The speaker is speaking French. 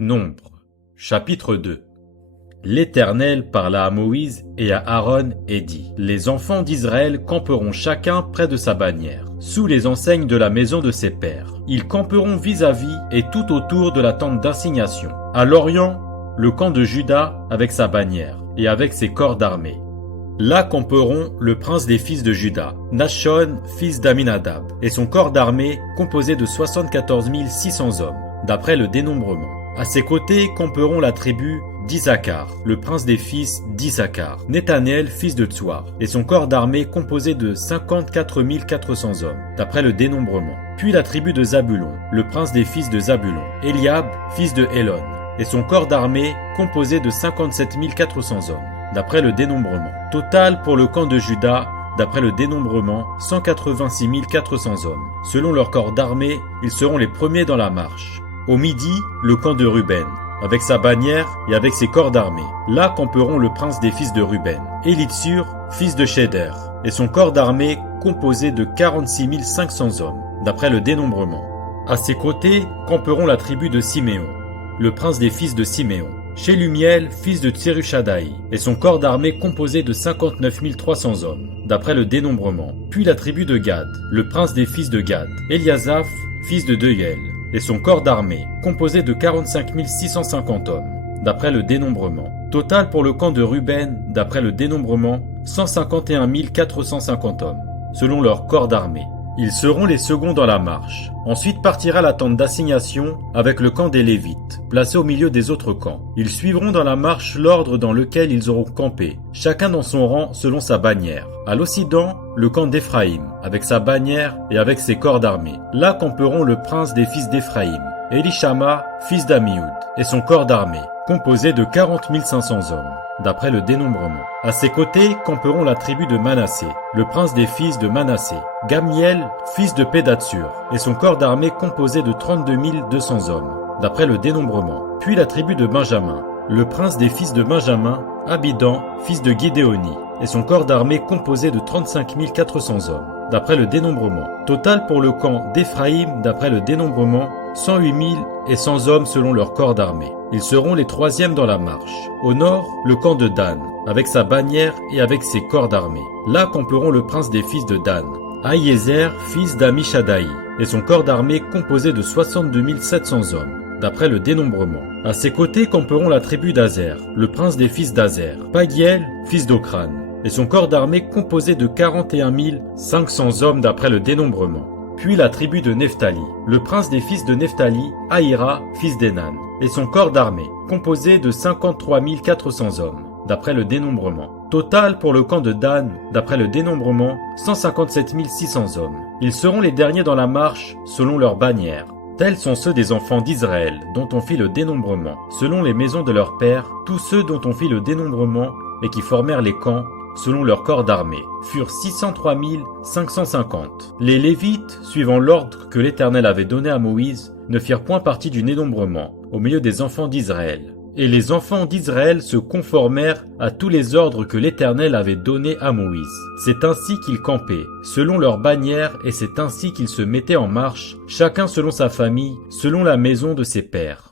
Nombre. Chapitre 2. L'Éternel parla à Moïse et à Aaron et dit : Les enfants d'Israël camperont chacun près de sa bannière, sous les enseignes de la maison de ses pères. Ils camperont vis-à-vis et tout autour de la tente d'assignation. À l'orient, le camp de Juda avec sa bannière et avec ses corps d'armée. Là camperont le prince des fils de Juda, Nachshon, fils d'Aminadab, et son corps d'armée composé de 74 600 hommes, d'après le dénombrement. À ses côtés camperont la tribu d'Issachar, le prince des fils d'Issachar, Nethanel, fils de Tsuar, et son corps d'armée composé de 54 400 hommes, d'après le dénombrement. Puis la tribu de Zabulon, le prince des fils de Zabulon, Eliab, fils de Hélon, et son corps d'armée composé de 57 400 hommes, d'après le dénombrement. Total pour le camp de Juda, d'après le dénombrement, 186 400 hommes. Selon leur corps d'armée, ils seront les premiers dans la marche. Au midi, le camp de Ruben, avec sa bannière et avec ses corps d'armée. Là camperont le prince des fils de Ruben, Élitsur, fils de Chéder, et son corps d'armée composé de 46 500 hommes, d'après le dénombrement. À ses côtés camperont la tribu de Siméon, le prince des fils de Siméon, Shelumiel, fils de Tserushadaï, et son corps d'armée composé de 59 300 hommes, d'après le dénombrement. Puis la tribu de Gad, le prince des fils de Gad, Eliasaph, fils de Deuel, et son corps d'armée, composé de 45 650 hommes, d'après le dénombrement. Total pour le camp de Ruben, d'après le dénombrement, 151 450 hommes, selon leur corps d'armée. Ils seront les seconds dans la marche. Ensuite partira la tente d'assignation avec le camp des Lévites, placé au milieu des autres camps. Ils suivront dans la marche l'ordre dans lequel ils auront campé, chacun dans son rang selon sa bannière. À l'Occident, le camp d'Éphraïm, avec sa bannière et avec ses corps d'armée. Là camperont le prince des fils d'Éphraïm, Élishama, fils d'Amioud, et son corps d'armée, composé de 40 500 hommes, d'après le dénombrement. À ses côtés camperont la tribu de Manassé, le prince des fils de Manassé, Gamiel, fils de Pédatsur, et son corps d'armée composé de 32 200 hommes, d'après le dénombrement. Puis la tribu de Benjamin, le prince des fils de Benjamin, Abidan, fils de Guidéoni, et son corps d'armée composé de 35 400 hommes, d'après le dénombrement. Total pour le camp d'Éphraïm, d'après le dénombrement, 108 100 hommes selon leur corps d'armée. Ils seront les troisièmes dans la marche. Au nord, le camp de Dan, avec sa bannière et avec ses corps d'armée. Là camperont le prince des fils de Dan, Ahiézer, fils d'Amishadaï, et son corps d'armée composé de 62 700 hommes, d'après le dénombrement. À ses côtés camperont la tribu d'Azer, le prince des fils d'Azer, Pagiel, fils d'Ocran, et son corps d'armée composé de 41 500 hommes d'après le dénombrement. Puis la tribu de Nephtali, le prince des fils de Nephtali, Ahira, fils d'Enan, et son corps d'armée, composé de 53 400 hommes, d'après le dénombrement. Total pour le camp de Dan, d'après le dénombrement, 157 600 hommes. Ils seront les derniers dans la marche, selon leur bannière. Tels sont ceux des enfants d'Israël, dont on fit le dénombrement, selon les maisons de leurs pères, tous ceux dont on fit le dénombrement, et qui formèrent les camps, selon leur corps d'armée, furent 603 550. Les Lévites, suivant l'ordre que l'Éternel avait donné à Moïse, ne firent point partie du dénombrement, au milieu des enfants d'Israël. Et les enfants d'Israël se conformèrent à tous les ordres que l'Éternel avait donnés à Moïse. C'est ainsi qu'ils campaient, selon leurs bannières, et c'est ainsi qu'ils se mettaient en marche, chacun selon sa famille, selon la maison de ses pères.